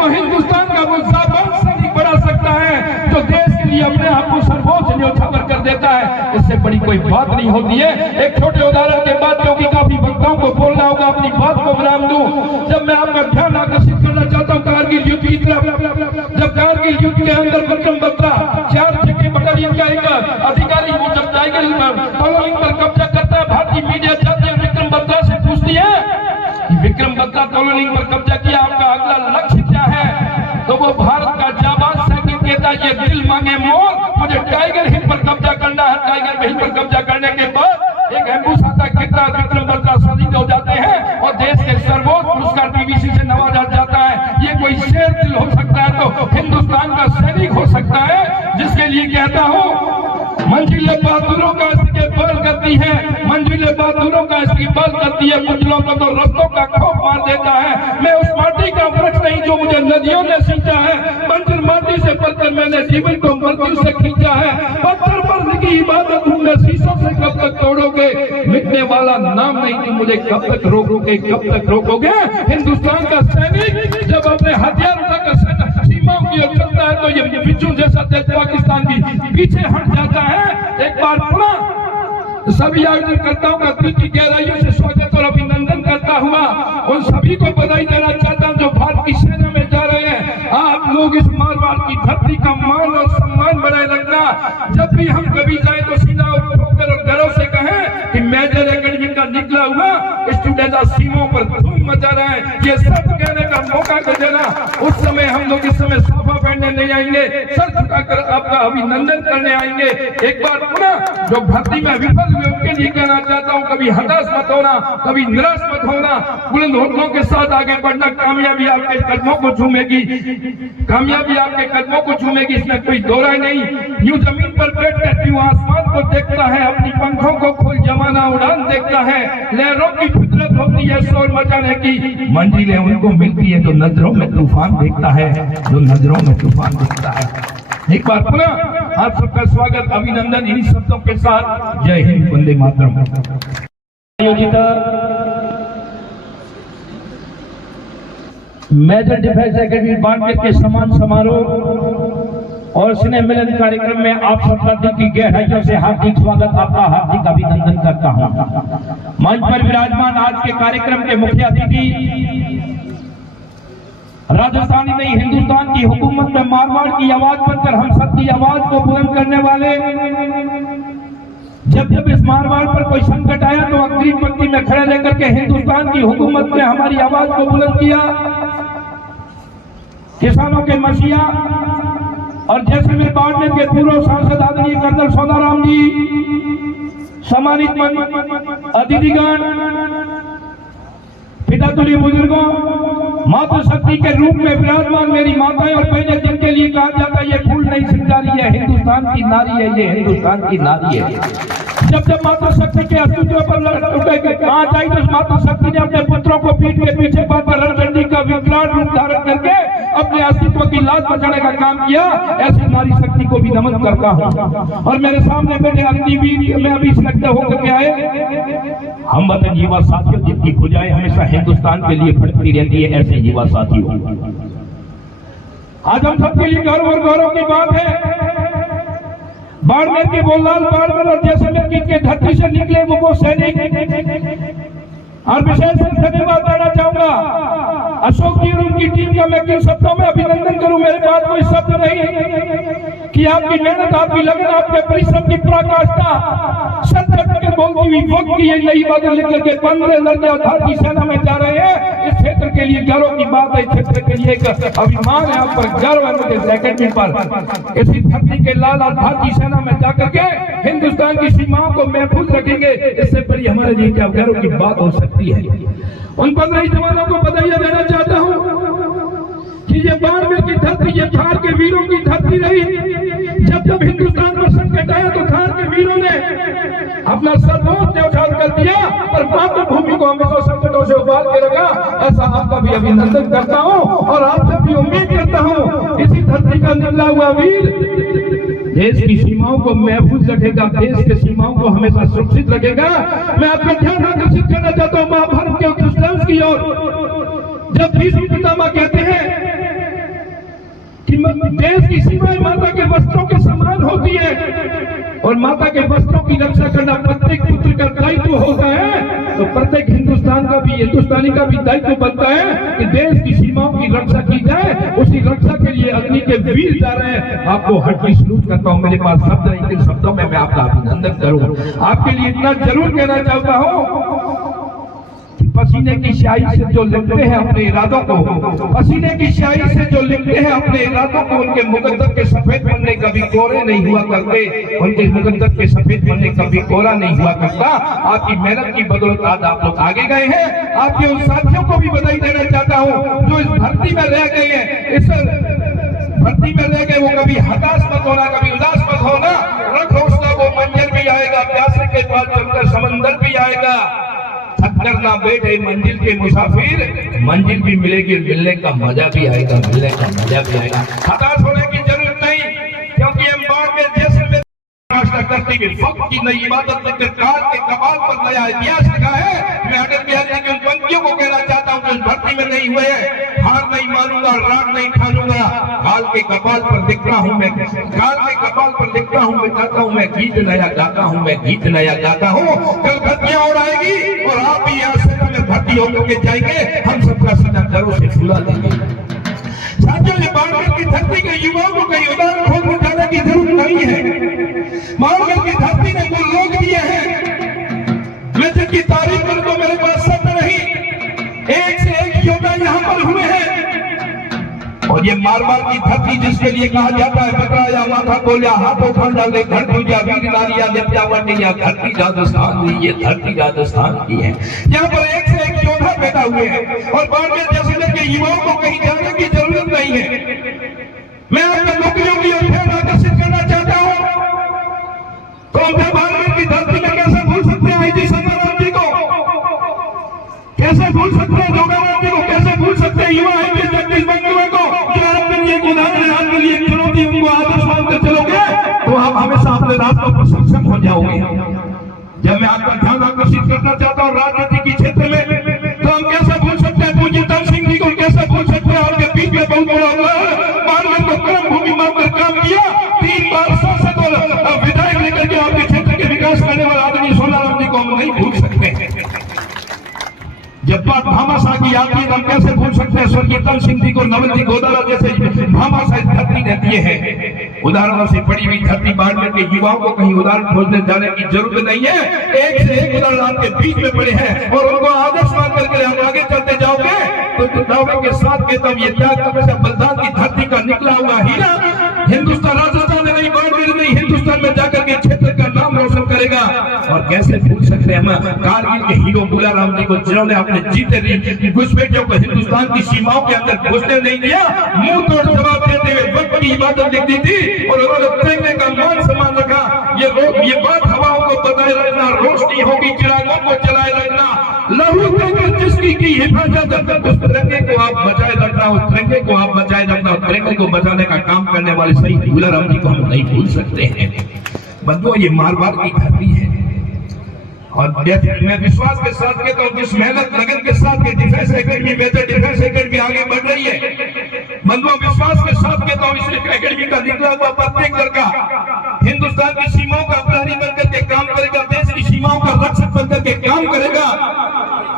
तो हिंदुस्तान का वो जाबान सैनिक बना सकता है जो देश के लिए अपने आप को सर्वोच्च न्योछावर कर देता है। इससे बड़ी कोई बात नहीं होती है। एक छोटे उदाहरण के बाद, क्योंकि काफी वक्ताओं को बोलना होगा, अपनी बात को विराम दूं। जब मैं आपका ध्यान आकर्षित करना चाहता हूँ कारगिल युद्ध की तरफ, जब कारगिल युद्ध के अंदर विक्रम बत्रा 4 बटालियन का एक अधिकारी वो जब टाइगर कॉलोनी पर कब्जा करता है, भारतीय मीडिया जाती है विक्रम बत्रा से पूछती है कि विक्रम बत्रा कॉलोनी पर कब्जा किया, आपका अगला लक्ष्य क्या है? तो वो भारत का जाबाज सैनिक कहता है ये दिल मांगे मोर, मुझे टाइगर हिल पर कब्जा करना है। टाइगर हिल पर कब्जा करने के बाद एक एम्बुश आता है, विक्रम बत्रा शहीद हो जाते हैं और देश के सर्वोच्च पुरस्कार बीबीसी से नवाजा जाता है। ये कोई शेर दिल हो सकता है तो हिंदुस्तान का सैनिक हो सकता है, जिसके लिए कहता हूँ मंजिलें बहादुरों का इस्तेमाल करती है, मंजिलें बहादुरों का इस्तेमाल करती है, पुतलों को तो रस्तों का खौफ मार देता है। मैं उस माटी का वृक्ष नहीं जो मुझे नदियों ने सींचा है, मंजिल माटी से पलकर मैंने जीवन को मृत्यु से खींचा है। पत्थर पर लिखी इबादत हूँ मैं, शीशों से कब तक तोड़ोगे, मिटने वाला नाम नहीं तुम मुझे कब तक रोकोगे, कब तक रोकोगे। हिंदुस्तान का सैनिक जब अपने हथियार उठाकर सीमाओं की ओर चलता है तो ये बिच्छू जैसा देश पाकिस्तान भी पीछे हट जाता है। एक बार पुनः सभी आयोजनकर्ताओं का दिल की गहराइयों से स्वागत और अभिनंदन करता हुआ उन सभी को बधाई देना चाहता हूं जो भारत की सेना में जा रहे हैं। आप लोग इस मारवाड़ की धरती का मान और सम्मान बनाए रखना। जब भी हम कभी जाए तो सीना ठोकर और गर्व से कहें कि मेजर एकेडमी का निकला हुआ स्टूडेंट सीमाओं पर धूम मचा रहा है। ये सब कहने का मौका कर देना। उस समय हम लोग इस समय साफा पहनने नहीं आएंगे, सर झुकाकर आपका अभिनंदन करने आएंगे। एक बार पुनः जो भर्ती में विफल हुए उनके लिए कहना चाहता हूँ, कभी हताश मत होना, कभी निराश मत होना, बुलंद हौसलों के साथ आगे बढ़ना। कामयाबी आपके कदमों को झूमेगी, कामयाबी आपके कदमों को झूमेगी, इसमें कोई दो राय नहीं। यूं जमीन पर बैठ कर यूं आसमान को देखता है, अपनी पंखों को खोल जमाना उड़ान देखता है। लहरों की फितरत होती है शोर मचाने की, मंजिलें उनको मिलती है जो नजरों में तूफान देखता है, जो नजरों में तूफान देखता है। एक बार पुनः आप सबका स्वागत, अभिनंदन इन्हीं शब्दों के साथ। जय हिंद, वंदे मातरम। आयोजित मेजर डिफेंस एकेडमी बाड़मेर के सम्मान समारोह और स्नेह मिलन कार्यक्रम में आप सबका दिल की गहराइयों से हार्दिक स्वागत, आपका हार्दिक अभिनंदन करता हूं। मंच पर विराजमान आज के कार्यक्रम के मुख्य अतिथि राजस्थानी नहीं हिंदुस्तान की हुकूमत में मारवाड़ की आवाज बनकर हम सबकी आवाज को बुलंद करने वाले, जब जब इस मारवाड़ पर कोई संकट आया तो अग्रिम पंक्ति में खड़े रहकर के हिंदुस्तान की हुकूमत ने हमारी आवाज को बुलंद किया। किसानों के मसीहा और जैसलमेर बाड़मेर के पूर्व सांसद आदरणीय कर्नल सोनाराम जी, सम्मानित अतिथिगण, पितातुल्य बुजुर्गों, मातृशक्ति के रूप में विराजमान मेरी माताएं और बहनें, जिनके लिए कहा जाता है ये फूल नहीं सिंगारी है, हिंदुस्तान की नारी है, ये हिंदुस्तान की नारी है। जब जब मातृशक्ति के अस्तित्व पर कहा जाए तो मातृशक्ति ने अपने पुत्रों को पीठ के पीछे बांधकर रणचंडी का विकराल रूप धारण करके अपने अस्तित्व की लाज बचाने का काम किया। ऐसी नारी शक्ति को भी नमन करता हूँ। और मेरे सामने बैठे अग्निवीर में अभी सिलेक्ट होकर के आए हम वतन युवा साथियों, जिनकी भुजाएं हमेशा हिंदुस्तान के लिए फटती रहती है, ऐसे युवा साथियों, आज हम सबके लिए गर्व और गौरव की बात है। बाड़मेर के बोललाल, बाड़मेर और जैसलमेर की धरती से निकले वो सैनिक, और विशेष धन्यवाद देना चाहूंगा अशोक जी और उनकी टीम का। मैं किन शब्दों में अभिनंदन करूं, मेरे पास कोई शब्द नहीं कि आपकी मेहनत, आपकी लगन, आपके परिश्रम की पराकाष्ठा सच करके बोलती हुई वक्त की ये नई बातें लेकर के 15 लड़के और भारतीय सेना में जा रहे हैं। इस क्षेत्र के लिए गर्व की बात है, क्षेत्र के लिए एक अभिमान है, आप पर गर्व है मुझे सेकेंडरी पर। इसी धरती के लाल और भारतीय सेना में जाकर के हिंदुस्तान की सीमाओं को महफूज रखेंगे, इससे बड़ी हमारे लिए क्या गर्व की बात हो सकती है। उन 15 जवानों को बधाई देना चाहता हूं कि ये बाड़मेर की धरती, ये थार के वीरों की धरती रही। जब जब हिंदुस्तान पर संकट आया तो थार के वीरों ने अपना सर्वोच्च न्यौछावर कर दिया, पर मातृभूमि को हमेशा संकटों से उबार के रखा। ऐसा आपका भी अभिनंदन करता हूं और आपसे भी उम्मीद करता हूं इसी धरती का निकला हुआ वीर देश की सीमाओं को महफूज रखेगा, देश के सीमाओं को हमेशा सुरक्षित रखेगा। मैं आपका ध्यान आकर्षित करना चाहता हूँ महाभारत के उस की ओर, जब भीष्म पितामह कहते हैं होती है और माता के वस्त्रों की रक्षा करना प्रत्येक पुत्र का दायित्व होता है, तो प्रत्येक हिंदुस्तानी का भी दायित्व बनता है कि देश की सीमाओं की रक्षा की जाए। उसी रक्षा के लिए अग्नि के वीर जा रहे हैं। आपको हार्टली सैल्यूट करता हूं। मेरे पास शब्द नहीं, इन शब्दों में मैं आपका अभिनंदन करूं। आपके लिए इतना जरूर कहना चाहता हूं, पसीने की स्याही से जो लिखते हैं अपने इरादों को, पसीने की स्याही से जो लिखते हैं अपने इरादों को, उनके मुकद्दर के सफेद पन्ने कभी कोरे नहीं हुआ करते। उनके मुकद्दर के सफेद पन्ने कभी कोरा नहीं हुआ करता। आपकी मेहनत की बदौलत आज आप लोग आगे गए हैं। आपके उन साथियों को भी बधाई देना चाहता हूँ जो इस भर्ती में रह गए हैं। इस भर्ती में रह गए, वो कभी हताश मत होना, कभी उदास मत होना। रख हौसला, वो मंजिल भी आएगा, प्यासे के पास चलकर समंदर भी आएगा। थककर ना बैठे मंजिल के मुसाफिर, मंजिल भी मिलेगी, मिलने का मजा भी आएगा, मिलने का मजा भी आएगा। हताश होने की जरूरत नहीं, क्योंकि हम बाढ़ में जैसे नाश्ता करते हुए वक्त की नई इबादत लेकर काल के कमाल पर नया इतिहास लिखा है। मैं अटल बिहारी जी की उन पंक्तियों को कहना चाहता हूँ जो इस भर्ती में नहीं हुए हैं। हार नहीं मानूंगा, राग नहीं ठानूंगा, काल के कपाल पर लिखता हूँ मैं, काल के कपाल पर लिखता हूँ, मैं गाता हूँ, मैं गीत नया गाता हूँ, मैं गीत नया गाता हूँ। कल भर्तियां और आएगी और आप भी यहाँ सेना में भर्ती होकर जाएंगे। हम सबका सदा डरों से फुला देंगे। साथियों, ये बाड़मेर की धरती के युवाओं को कहीं उदाहरण खोल जाने की जरूरत नहीं है। बाड़मेर की धरती ने वो लोग दिए हैं, मैं जिनकी तारीफ करूं तो मेरे पास शब्द नहीं। एक से एक योद्धा यहाँ पर हुए हैं। और ये मारवाड़ की धरती जिसके लिए कहा जाता है बकराया माथा बोलिया हाथों खंडा ले घर पूजा वीर नारिया नित्यावटिया, धरती राजस्थान की, ये धरती राजस्थान की है। यहाँ पर एक से एक योद्धा पैदा हुए हैं और बाड़मेर जैसे के युवाओं को कहीं जाने की जरूरत नहीं है। मैं आपको नौकरियों की ओर ध्यान आकर्षित करना चाहता हूँ। तो हम बाड़मेर की धरती में कैसे भूल सकते हैं जी संग्राम जी को, कैसे भूल सकते हैं जोगाराम जी को, कैसे भूल सकते हैं युवा है जगदीश बंधुओं को, जो आपके लिए एक उदाहरण है, आपके लिए एक चुनौती, उनको आदर्श मानकर चलोगे तो आप हमेशा अपने रास्तों पर सक्षम हो जाओगे। जब मैं आपका ध्यान आकर्षित करना चाहता हूँ राजनीति के क्षेत्र में, तो हम कैसे भूल सकते हैं पूज्यतम सिंह जी को, कैसे भूल सकते हैं आपके बीच में बहुत बड़ा बाड़मेर को कर्म भूमि मानकर काम किया, 3 बार सांसद और विधायक लेकर के आपके क्षेत्र के विकास करने वाले आदमी सोनाराम जी को हम नहीं भूल सकते। जब बात भामाशाह की आती है, हम कैसे भूल सकते हैं स्वर्गीय तन सिंह जी को, नवल जी गोदारा जैसे भामाशाह धरती ने दिए हैं। उदाहरणों से पड़ी हुई धरती बाड़मेर के युवाओं को कहीं उदाहरण खोजने जाने की जरूरत नहीं है। एक से एक उदाहरण आपके बीच में पड़े हैं और उनको आदर्श मान करके हम आगे चलते जाओगे तो दावे के साथ कहता हूं, ये त्याग तपस्या बलिदान की धरती का निकला हुआ हीरा हिंदुस्तान, राजस्थान में नहीं, बाड़मेर नहीं, हिंदुस्तान में जाकर के क्षेत्र का नाम रोशन करेगा। और कैसे भूल सकते हैं हम कारगिल के हीरो बुलाराम जी को, जिन्होंने अपने जीते घुसपैठियों को हिंदुस्तान की सीमाओं के अंदर घुसने नहीं दिया, मुंह तोड़ जवाब देते हुए वक्त की इबादत लिख दी थी और उन्होंने तिरंगे का मान सम्मान रखा। ये बात हवाओं को बताए रखना, रोशनी होगी चिरागों को जलाए रखना, लहू देकर जिसकी की हिफाजत, उस तिरंगे को आप बचाए रखना, उस तिरंगे को आप बचाए रखना, उस तिरंगे को बचाने का काम करने वाले सही बुलाराम जी को हम नहीं भूल सकते हैं। बंधुओं, ये मारवाड़ की धरती है और मैं विश्वास के साथ कहता हूँ, जिस मेहनत लगन के साथ ये defence academy, major defence academy आगे बढ़ रही है, बंधुओं विश्वास के साथ कहता हूँ, इस एकेडमी का निकला हुआ प्रत्येक लड़का हिंदुस्तान की सीमाओं का प्रहरी बनकर के काम करेगा, देश की सीमाओं का रक्षक बनकर के काम करेगा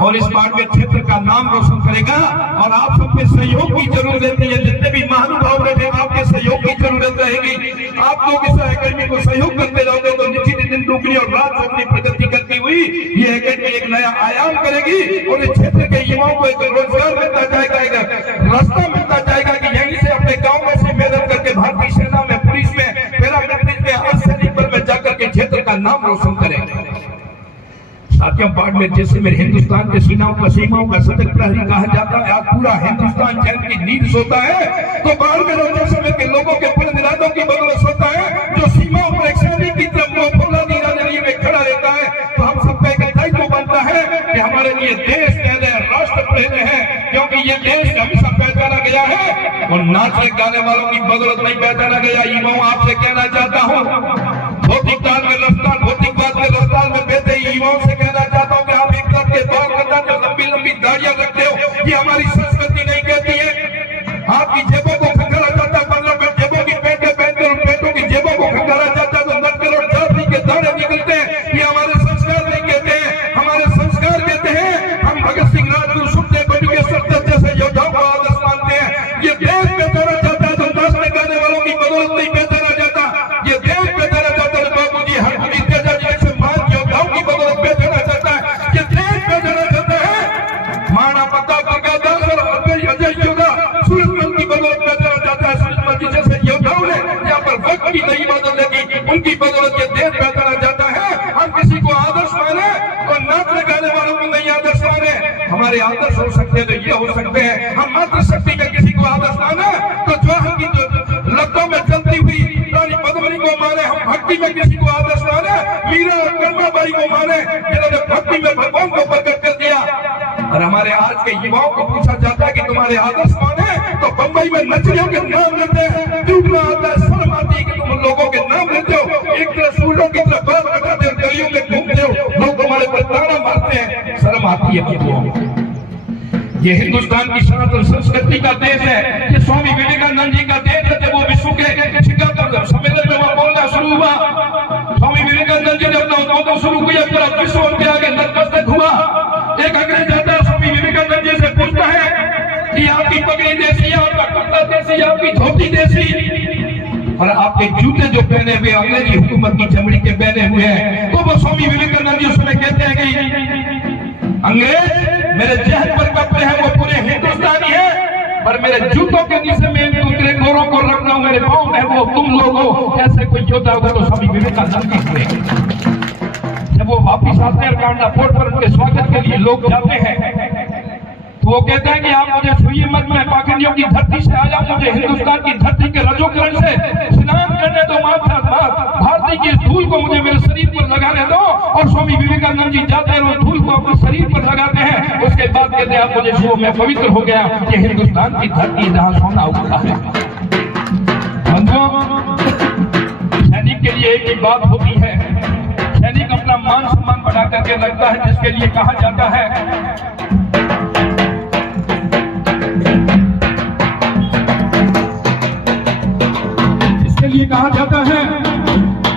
और इस बाड़मेर क्षेत्र का नाम रोशन करेगा। और आप सबके सहयोग की जरूरत रहती है, जितने भी महानुभाव रहे आपके सहयोग की जरूरत रहेगी। आप लोग इस एकेडमी को सहयोग करते रहोगे तो निश्चित दिन दुगनी और रात अपनी प्रगति करती हुई ये एकेडमी एक नया आयाम करेगी और इस क्षेत्र के युवाओं को एक रोजगार मिलता जाएगा, एक रास्ता मिलता जाएगा कि यहीं से अपने गाँव में से मेहनत करके भारतीय सेना में, पुलिस में, पैरामिलिट्री में, अर्धसैनिक बल में जाकर के क्षेत्र का नाम रोशन करेंगे। साथियों, बाड़मेर जैसे मेरे हिंदुस्तान के सीमाओं का सतर्क प्रहरी कहा जाता है, आज पूरा हिंदुस्तान चैन की नींद सोता है, तो बाड़मेर और जैसलमेर के लोगों के बुलंद इरादों की बदौलत सोता है, जो सीमाओं पर एक सैनिक की तरफ फौलादी राजनीति में खड़ा रहता है। तो हम सबका एक दायित्व बनता है कि हमारे लिए देश पहले, राष्ट्र पहले है, क्योंकि ये देश हमेशा पहचाना गया है और नाचने गाने वालों की बदौलत नहीं पहचाना गया। युवाओं, आपसे कहना चाहता हूँ, भौतिकवाद में रफ्तार, भौतिकवाद में रफ्तार में बहते युवाओं से कहना चाहता हूँ कि आप एक तरफ के बाल करता जो लंबी लंबी दाढ़ियां रखते हो, ये हमारी संस्कृति नहीं कहती है। आपकी जेबों को खंगाला जाता, 15 जेबों की पेटें पहनते और पेटों की जेबों को खंगाला जाता हमारे आदर्शवान है तो बंबई में नचनियों के नाम लेते हैं, डूबना आता है, शर्म आती है कि तुम लोगों के नाम लेते हो, एक तरह सूर्यों की तरह बाल कटाते हो, गलियों में घूमते हो, लोग तुम्हारे पर ताना मारते हैं, शर्म आती है बंधुओं। ये हिंदुस्तान की सनातन संस्कृति का देश है, ये स्वामी विवेकानंद जी का देश है। जब वो विश्व के शिखर सम्मेलन में वहां बोलना शुरू हुआ, स्वामी विवेकानंद जी ने अपना उद्बोधन शुरू किया, पूरा विश्व उनके आगे नतमस्तक हुआ। एक अंग्रेज आता है, स्वामी विवेकानंद जी से पूछता है कि आपकी पगड़ी देसी, आपका कुर्ता देसी, आपकी धोती देसी, और आपके जूते जो पहने हुए अंग्रेजी हुकूमत की चमड़ी के पहने हुए हैं। तो वो स्वामी विवेकानंद जी उस समय कहते हैं कि अंग्रेज मेरे जहन पर कपड़े हैं वो पूरे हिंदुस्तानी है, पर मेरे जूतों के नीचे में दूसरे गोरों को रख रहा हूं, मेरे पाँव है वो तुम लोग हो। ऐसे कोई योद्धा होगा तो स्वामी विवेकानंद जी हुए। जब वो वापिस आते हैं कांडा पोर्ट पर, उनके स्वागत के लिए लोग जाते हैं, तो वो कहते हैं कि आप मुझे छुइए मत, मैं पाखंडियों की धरती से आया, मुझे हिंदुस्तान की धरती के रजोकरण से स्नान करने दो, भारती की इस धूल को मुझे मेरे शरीर पर लगाने दो। और स्वामी विवेकानंद जी जाते हैं, उस धूल को अपने शरीर पर लगाते हैं, उसके बाद कहते हैं आप मुझे छुओ, मैं पवित्र हो गया, ये हिंदुस्तान की धरती जहाँ सोना उगता है। सैनिक के लिए एक ही बात होती है, सैनिक अपना मान सम्मान बढ़ा करके लगता है, जिसके लिए कहा जाता है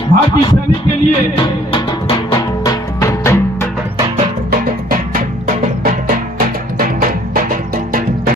भारतीय सैनिक के लिए